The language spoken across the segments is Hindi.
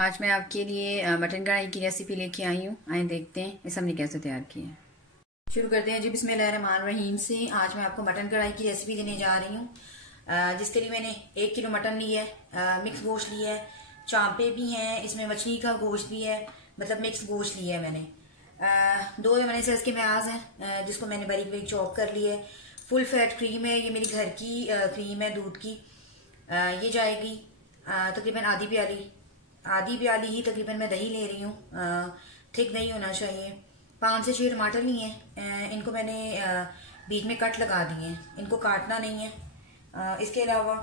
आज मैं आपके लिए मटन कढ़ाई की रेसिपी लेके आई हूँ। आए देखते हैं इसे हमने कैसे तैयार किया है। शुरू करते हैं जी बिस्मिल्लाहिर्रहमानिर्रहीम से। आज मैं आपको मटन कढ़ाई की रेसिपी देने जा रही हूँ। जिसके लिए मैंने 1 किलो मटन लिया है, मिक्स गोश्त लिया है, चांपे भी हैं, इसमें मछली का गोश्त भी है, मतलब मिक्स गोश्त लिया है मैंने। 2 मैंने साइज के प्याज हैं जिसको मैंने बारीक बारीक चॉप कर लिया है। फुल फैट क्रीम है, ये मेरी घर की क्रीम है दूध की। ये जाएगी तकरीबन आधी प्याली ही तकरीबन मैं दही ले रही हूँ। थिक दही होना चाहिए। 5 से 6 टमाटर लिए हैं, इनको मैंने बीच में कट लगा दिए हैं, इनको काटना नहीं है। इसके अलावा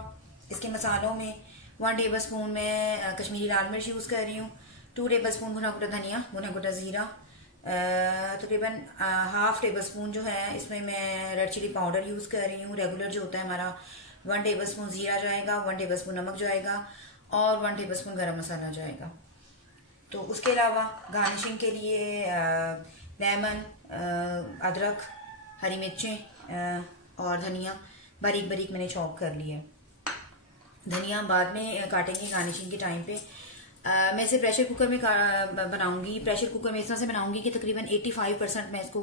इसके मसालों में 1 टेबल स्पून मैं कश्मीरी लाल मिर्च यूज़ कर रही हूँ, 2 टेबल स्पून भुना कुटा धनिया, भुना कुटा ज़ीरा, तकरीबन ½ टेबल स्पून जो है इसमें मैं रेड चिली पाउडर यूज़ कर रही हूँ। रेगुलर जो होता है हमारा 1 टेबल स्पून ज़ीरा जाएगा, 1 टेबल स्पून नमक जाएगा और 1 टेबल स्पून गरम मसाला जाएगा। तो उसके अलावा गार्निशिंग के लिए लेमन, अदरक, हरी मिर्चें और धनिया बारीक बारीक मैंने चॉप कर लिया है। धनिया बाद में काटेंगे गार्निशिंग के टाइम पे। मैं इसे प्रेशर कुकर में बनाऊंगी। प्रेशर कुकर में इस तरह से बनाऊंगी कि तकरीबन 85% मैं इसको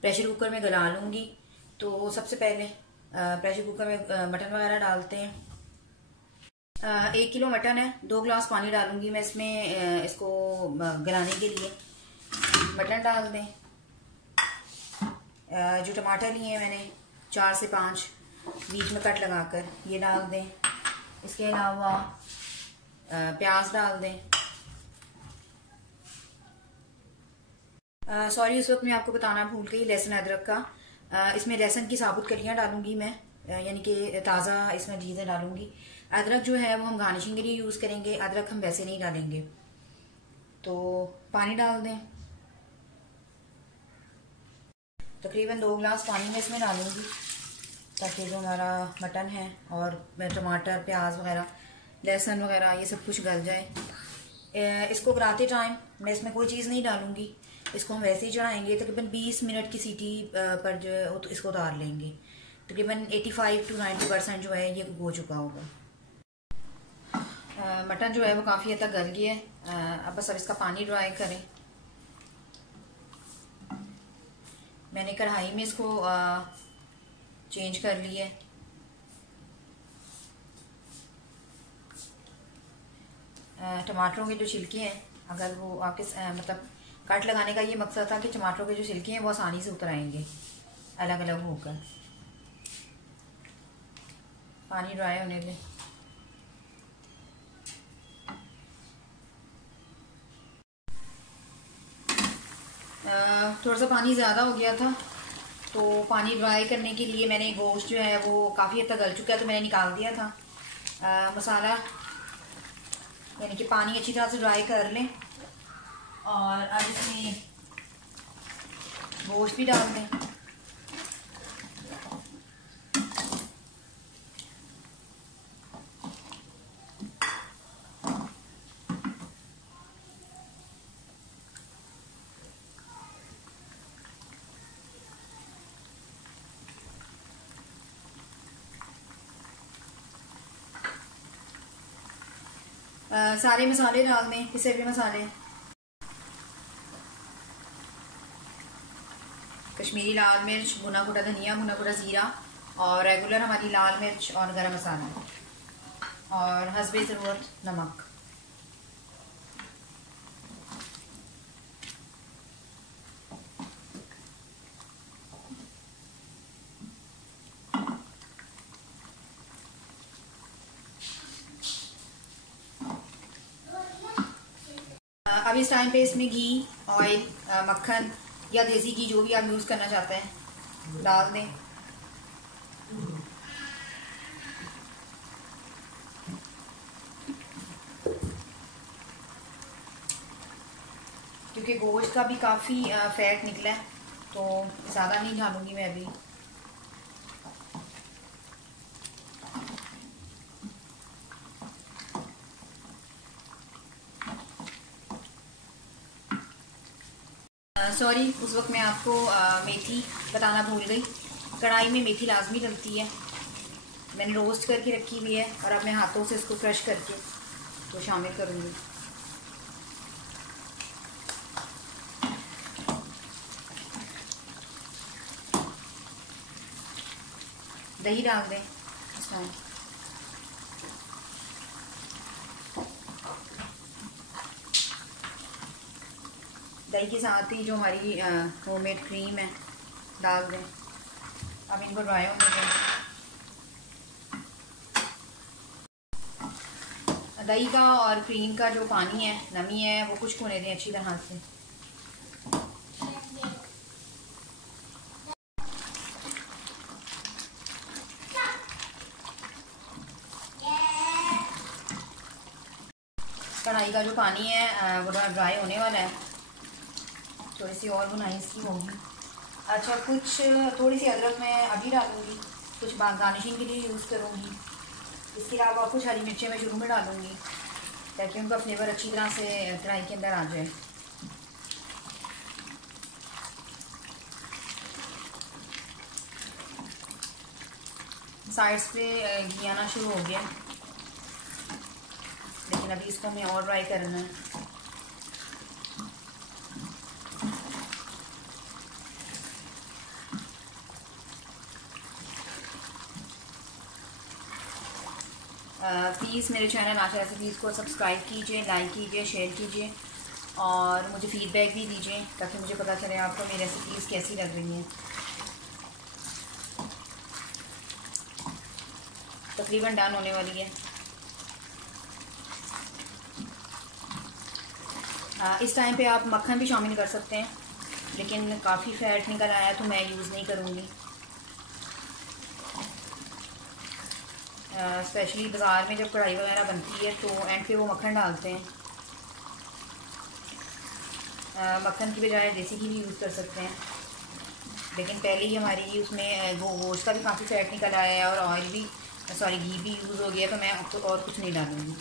प्रेशर कुकर में गला लूँगी। तो सबसे पहले प्रेशर कुकर में मटन वगैरह डालते हैं। 1 किलो मटन है, 2 गिलास पानी डालूंगी मैं इसमें इसको गलाने के लिए। मटन डाल दें। जो टमाटर लिए हैं मैंने 4 से 5 बीच में कट लगाकर, ये डाल दें। इसके अलावा प्याज डाल दें। सॉरी, उस वक्त मैं आपको बताना भूल गई लहसुन अदरक का। इसमें लहसुन की साबुत कलियां डालूंगी मैं, यानी कि ताज़ा इसमें चीज़ें डालूंगी। अदरक जो है वो हम गार्निशिंग के लिए यूज़ करेंगे, अदरक हम वैसे नहीं डालेंगे। तो पानी डाल दें। तकरीबन 2 गिलास पानी में इसमें डालूंगी ताकि जो हमारा मटन है और टमाटर, प्याज वगैरह, लहसुन वगैरह ये सब कुछ गल जाए। इसको कराते टाइम मैं इसमें कोई चीज़ नहीं डालूंगी, इसको हम वैसे ही चढ़ाएंगे। तकरीबन 20 मिनट की सीटी पर जो तो इसको उतार लेंगे। तकरीबन 85 to 90% जो है ये हो चुका होगा। मटन जो है वो काफ़ी हद तक गल गया है। अब बस इसका पानी ड्राई करें। मैंने कढ़ाई में इसको चेंज कर लिया है। टमाटरों के जो छिलके हैं, अगर वो आपके मतलब कट लगाने का ये मकसद था कि टमाटरों के जो छिलके हैं वो आसानी से उतर आएंगे अलग अलग होकर। पानी ड्राई होने दें। थोड़ा सा पानी ज़्यादा हो गया था, तो पानी ड्राई करने के लिए मैंने गोश्त जो है वो काफ़ी हद तक गल चुका है तो मैंने निकाल दिया था। मसाला यानी कि पानी अच्छी तरह से ड्राई कर लें और अब इसमें गोश्त भी डाल दें। सारे मसाले डाल दें, पिसे हुए मसाले, कश्मीरी लाल मिर्च, भुना कुटा धनिया, भुना कुटा ज़ीरा और रेगुलर हमारी लाल मिर्च और गरम मसाला और हस्बे ज़रूरत नमक। अब इस टाइम पे इसमें घी, ऑयल, मक्खन या देसी घी जो भी आप यूज़ करना चाहते हैं डाल दें। क्योंकि गोश्त का भी काफ़ी फैट निकला है तो ज़्यादा नहीं डालूंगी मैं अभी। सॉरी, उस वक्त मैं आपको मेथी बताना भूल गई। कढ़ाई में मेथी लाजमी डलती है, मैंने रोस्ट करके रखी हुई है और अब मैं हाथों से इसको क्रश करके तो शामिल करूँगी। दही डाल दें इस टाइम। दही के साथ ही जो हमारी होममेड क्रीम है डाल दें। अब इनको ड्राई होने दें। दही का और क्रीम का जो पानी है, नमी है, वो खुश्क होने दें अच्छी तरह से। कढ़ाई का जो पानी है वो ड्राई होने वाला है। थोड़ी सी और बुनाई इसकी होगी। अच्छा, कुछ थोड़ी सी अदरक मैं अभी डालूँगी, कुछ गार्निशिंग के लिए यूज़ करूँगी। इसके अलावा कुछ हरी मिर्चें मैं शुरू में डालूँगी ताकि उनका फ्लेवर अच्छी तरह से कढ़ाई के अंदर आ जाए। साइड्स पे घी आना शुरू हो गया, लेकिन अभी इसको हमें और ड्राई करना है। प्लीज़ मेरे चैनल आशा रेसिपीज़ को सब्सक्राइब कीजिए, लाइक कीजिए, शेयर कीजिए और मुझे फीडबैक भी दीजिए ताकि मुझे पता चले आपको मेरी रेसिपीज़ कैसी लग रही हैं। तकरीबन डन होने वाली है। इस टाइम पे आप मक्खन भी शामिल कर सकते हैं, लेकिन काफ़ी फ़ैट निकल आया तो मैं यूज़ नहीं करूँगी। स्पेशली बाज़ार में जब कढ़ाई वगैरह बनती है तो एंड पे वो मक्खन डालते हैं। मक्खन की बजाय देसी घी भी यूज़ कर सकते हैं, लेकिन पहले ही हमारी उसमें वो गोश्त का भी काफ़ी फ़ैट निकल आया है और ऑयल भी घी भी यूज़ हो गया, तो मैं अब तो और कुछ नहीं डालूँगी।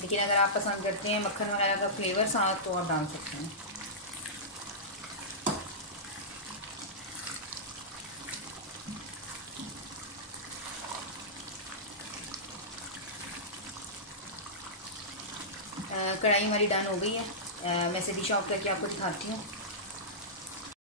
लेकिन अगर आप पसंद करते हैं मक्खन वगैरह का फ्लेवर साथ तो आप डाल सकते हैं। कढ़ाई हमारी डन हो गई है। मैं इसे डिश आउट करके आपको दिखाती हूँ।